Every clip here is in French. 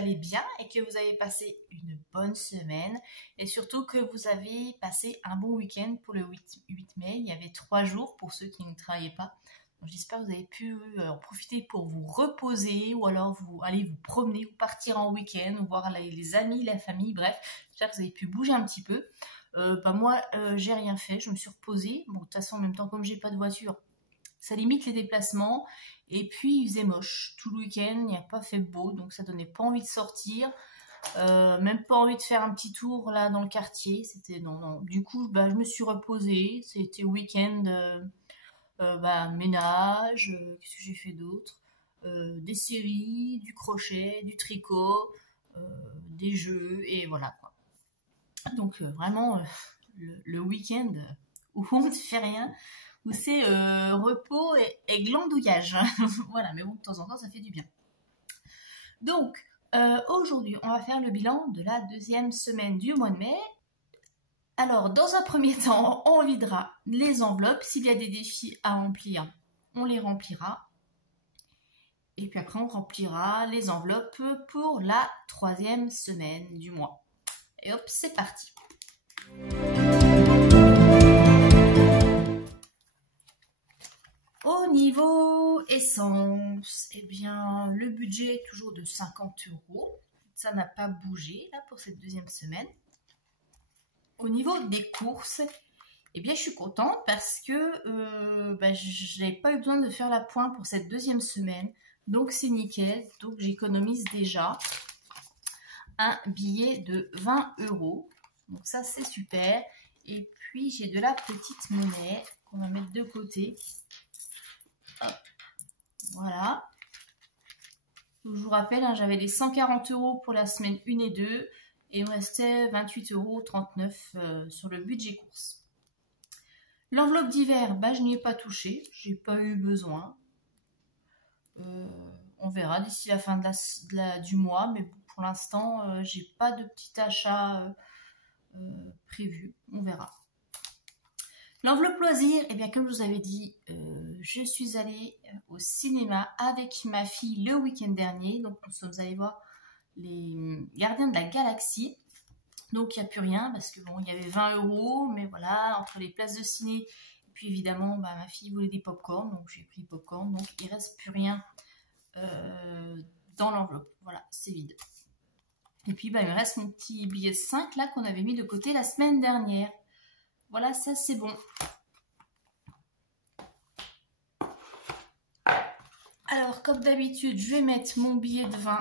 allez bien et que vous avez passé une bonne semaine et surtout que vous avez passé un bon week-end pour le 8 mai. Il y avait 3 jours pour ceux qui ne travaillaient pas. J'espère que vous avez pu en profiter pour vous reposer ou alors vous aller vous promener ou partir en week-end ou voir les amis, la famille, bref. J'espère que vous avez pu bouger un petit peu. Moi, j'ai rien fait, je me suis reposée. Bon, de toute façon, en même temps, comme j'ai pas de voiture, ça limite les déplacements. Et puis, il faisait moche. Tout le week-end, il n'y a pas fait beau, donc ça donnait pas envie de sortir. Même pas envie de faire un petit tour là dans le quartier. C'était non. Du coup, je me suis reposée. C'était week-end... ménage, qu'est-ce que j'ai fait d'autre, des séries, du crochet, du tricot, des jeux, et voilà quoi. Donc vraiment le week-end où on ne fait rien, où c'est repos et glandouillage. Voilà, mais bon, de temps en temps, ça fait du bien. Donc, aujourd'hui, on va faire le bilan de la 2e semaine du mois de mai. Alors, dans un premier temps, on videra les enveloppes. S'il y a des défis à remplir, on les remplira. Et puis après, on remplira les enveloppes pour la 3e semaine du mois. Et hop, c'est parti. Au niveau essence, eh bien, le budget est toujours de 50 €. Ça n'a pas bougé là pour cette 2e semaine. Au niveau des courses, eh bien, je suis contente parce que je n'avais pas eu besoin de faire la pointe pour cette 2e semaine. Donc, c'est nickel. Donc, j'économise déjà un billet de 20 €. Donc, ça, c'est super. Et puis, j'ai de la petite monnaie qu'on va mettre de côté. Hop. Voilà. Donc, je vous rappelle, j'avais les 140 € pour la semaine 1 et 2. Et il me restait 28,39 € sur le budget course. L'enveloppe d'hiver, je n'y ai pas touché. J'ai pas eu besoin. On verra d'ici la fin du mois. Mais pour l'instant, j'ai pas de petit achat prévu. On verra. L'enveloppe loisir, eh bien, comme je vous avais dit, je suis allée au cinéma avec ma fille le week-end dernier. Donc, nous sommes allés voir les Gardiens de la Galaxie. Donc, il n'y a plus rien parce que bon, il y avait 20 €, mais voilà, entre les places de ciné et puis évidemment, ma fille voulait des pop-corn, donc j'ai pris pop-corn. Donc, il ne reste plus rien dans l'enveloppe. Voilà, c'est vide. Et puis, il me reste mon petit billet de 5 là qu'on avait mis de côté la semaine dernière. Voilà, ça c'est bon. Alors, comme d'habitude, je vais mettre mon billet de 20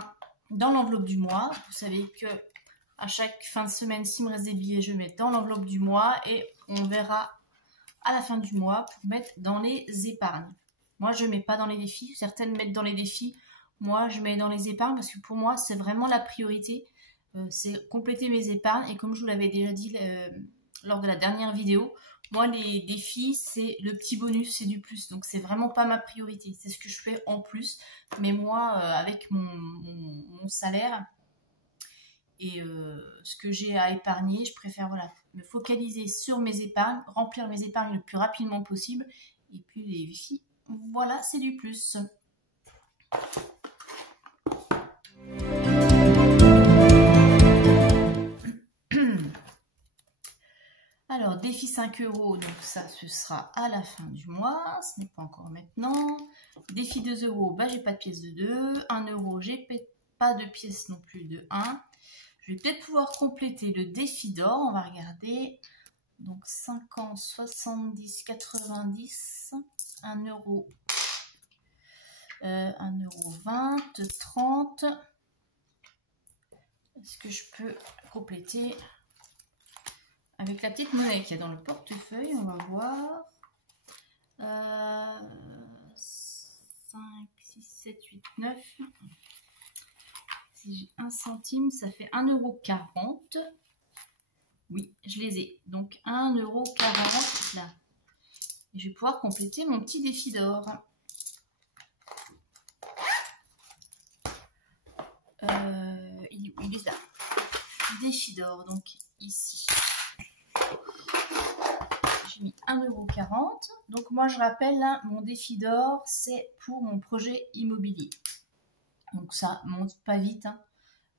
dans l'enveloppe du mois. Vous savez que à chaque fin de semaine, s'il me reste des billets, je mets dans l'enveloppe du mois et on verra à la fin du mois pour mettre dans les épargnes. Moi, je ne mets pas dans les défis. Certaines mettent dans les défis. Moi, je mets dans les épargnes parce que pour moi, c'est vraiment la priorité. C'est compléter mes épargnes. Et comme je vous l'avais déjà dit lors de la dernière vidéo, moi, les défis, c'est le petit bonus, c'est du plus. Donc, c'est vraiment pas ma priorité. C'est ce que je fais en plus. Mais moi, avec mon salaire... Et ce que j'ai à épargner, je préfère me focaliser sur mes épargnes, remplir mes épargnes le plus rapidement possible. Et puis les défis, voilà, c'est du plus. Alors, défi 5 €, donc ça, ce sera à la fin du mois. Ce n'est pas encore maintenant. Défi 2 €, j'ai pas de pièce de 2. 1 €, j'ai pas de pièce non plus de 1. Je vais peut-être pouvoir compléter le défi d'or. On va regarder. Donc 50, 70, 90, 1 €, 1,20 €, 30. Est-ce que je peux compléter avec la petite monnaie qu'il y a dans le portefeuille? On va voir. 5, 6, 7, 8, 9. Si j'ai 1 centime, ça fait 1,40 €. Oui, je les ai. Donc 1,40 € là. Et je vais pouvoir compléter mon petit défi d'or. Il est là. Défi d'or, donc ici. J'ai mis 1,40 €. Donc moi je rappelle, hein, mon défi d'or, c'est pour mon projet immobilier. Donc ça monte pas vite. Hein.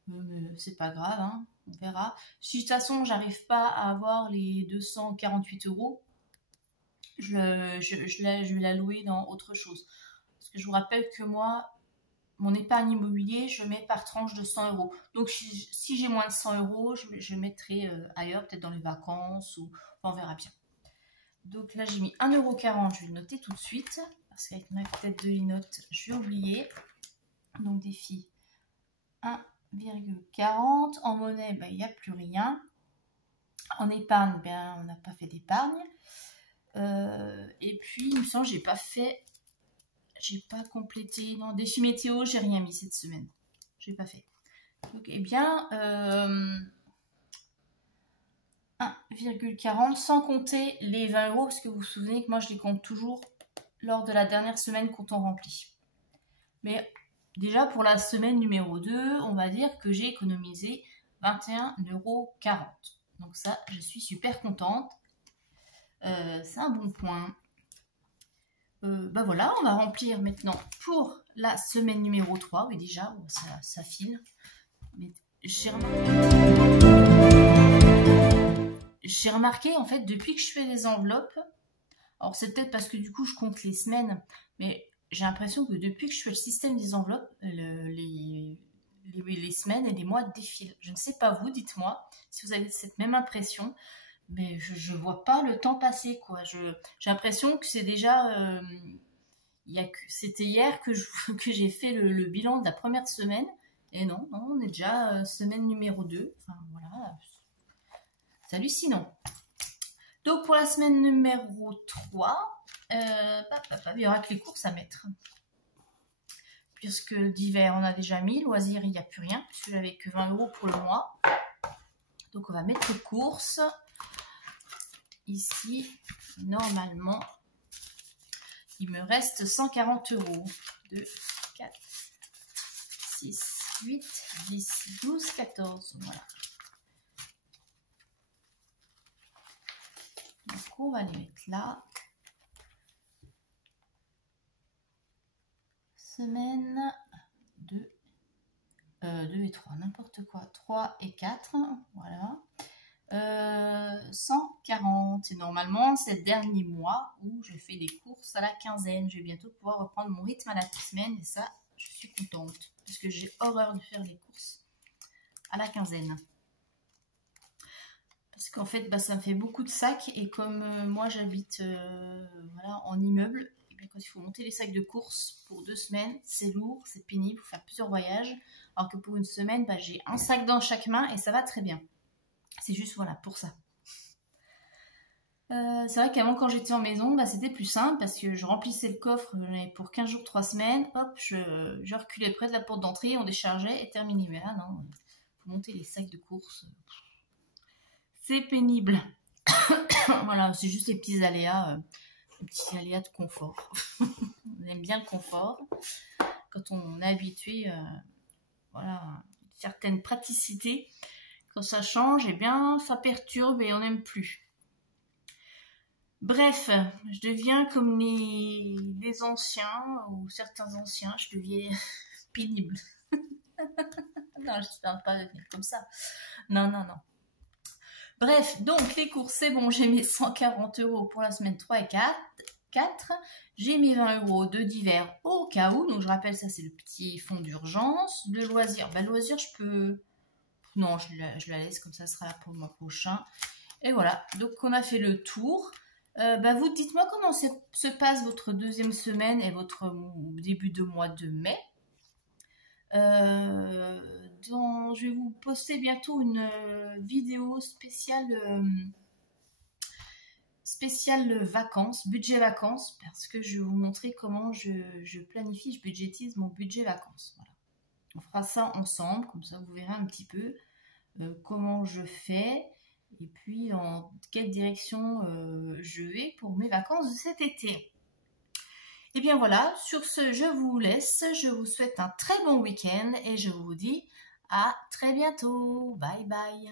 Mais c'est pas grave, hein, on verra. Si de toute façon j'arrive pas à avoir les 248 €, je vais la louer dans autre chose. Parce que je vous rappelle que moi, mon épargne immobilier, je mets par tranche de 100 €. Donc si j'ai moins de 100 €, je mettrai ailleurs, peut-être dans les vacances, ou on verra bien. Donc là, j'ai mis 1,40 €, je vais le noter tout de suite, parce qu'avec ma tête de linotte, je vais oublier. Donc défi 1,40 €. En monnaie, il n'y a plus rien. En épargne, on n'a pas fait d'épargne. Et puis, il me semble que j'ai pas complété. Non, défi météo, j'ai rien mis cette semaine. J'ai pas fait. Donc, 1,40 € sans compter les 20 €, parce que vous vous souvenez que moi, je les compte toujours lors de la dernière semaine quand on remplit. Mais déjà, pour la semaine numéro 2, on va dire que j'ai économisé 21,40 €. Donc ça, je suis super contente. C'est un bon point. Voilà, on va remplir maintenant pour la semaine numéro 3. Oui, déjà, ça file. Mais j'ai remarqué, en fait, depuis que je fais les enveloppes, alors c'est peut-être parce que du coup, je compte les semaines, mais j'ai l'impression que depuis que je fais le système des enveloppes, les semaines et les mois défilent. Je ne sais pas vous, dites-moi si vous avez cette même impression. Mais je vois pas le temps passer, quoi. J'ai l'impression que c'est déjà... c'était hier que j'ai fait le bilan de la première semaine. Et non, on est déjà semaine numéro 2. Enfin, voilà. C'est hallucinant. Donc, pour la semaine numéro 3, il y aura que les courses à mettre. Puisque d'hiver, on a déjà mis. Loisirs, il n'y a plus rien. Puisque j'avais que 20 € pour le mois. Donc, on va mettre les courses. Ici, normalement, il me reste 140 €. 2, 4, 6, 8, 10, 12, 14. Voilà. Donc, on va les mettre là. Semaine 2. 2 et 3, n'importe quoi. 3 et 4. Voilà. 140. Et normalement, c'est le dernier mois où je fais des courses à la quinzaine. Je vais bientôt pouvoir reprendre mon rythme à la semaine. Et ça, je suis contente. Parce que j'ai horreur de faire des courses à la quinzaine. Parce qu'en fait, ça me fait beaucoup de sacs. Et comme moi, j'habite en immeuble, et bien, quand il faut monter les sacs de courses pour 2 semaines, c'est lourd, c'est pénible. Il faut faire plusieurs voyages. Alors que pour une semaine, j'ai un sac dans chaque main et ça va très bien. C'est juste, voilà, pour ça. C'est vrai qu'avant, quand j'étais en maison, c'était plus simple parce que je remplissais le coffre pour 15 jours, 3 semaines. Hop, je reculais près de la porte d'entrée, on déchargeait et terminé. Mais là, non, il faut monter les sacs de course. C'est pénible. Voilà, c'est juste les petits aléas de confort. On aime bien le confort. Quand on est habitué à certaines praticités, quand ça change, ça perturbe et on n'aime plus. Bref, je deviens comme les anciens, ou certains anciens, je deviens pénible. Non, je ne parle pas de devenir comme ça. Non. Bref, donc les courses, c'est bon, j'ai mes 140 € pour la semaine 3 et 4. J'ai mes 20 € de d'hiver au cas où. Donc je rappelle, ça c'est le petit fonds d'urgence. Le loisir, le loisir, je peux... Non, je la laisse, comme ça sera pour le mois prochain. Et voilà, donc on a fait le tour. Vous dites-moi comment se passe votre deuxième semaine et votre début de mois de mai. Je vais vous poster bientôt une vidéo spéciale vacances, budget vacances, parce que je vais vous montrer comment je planifie, je budgétise mon budget vacances. Voilà. On fera ça ensemble, comme ça vous verrez un petit peu comment je fais et puis dans quelle direction je vais pour mes vacances de cet été. Et bien voilà, sur ce, je vous laisse, je vous souhaite un très bon week-end et je vous dis à très bientôt. Bye bye.